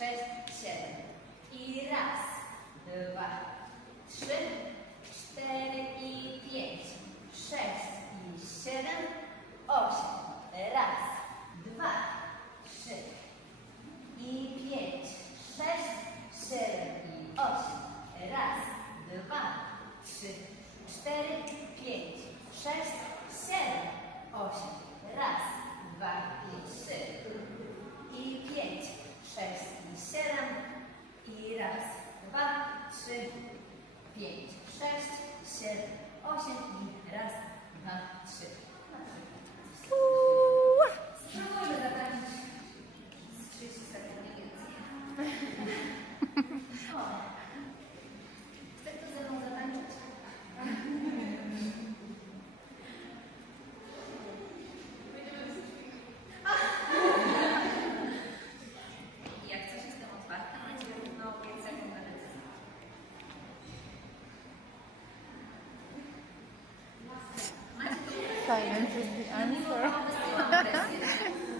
6, 7. I raz, 2, 3, 4 i 5, 6 i 7, 8. Raz, 2, 3 i 5, 6, 7 i 8. Raz, 2, 3, 4, 5, 6, 7, 8. Raz, 2 i 3 i 5, 6 i 7 i raz, 2, 3, 5, 6, 7, 8 i raz, 2, 3. Spróbujmy zatańczyć z 30 sekund mniej więcej. O. Chce ktoś ze mną zatańczyć? Jak coś jestem otwarta, macie równo 5 sekund na decyzję. Macie to Silence is the answer. wysyłam presję.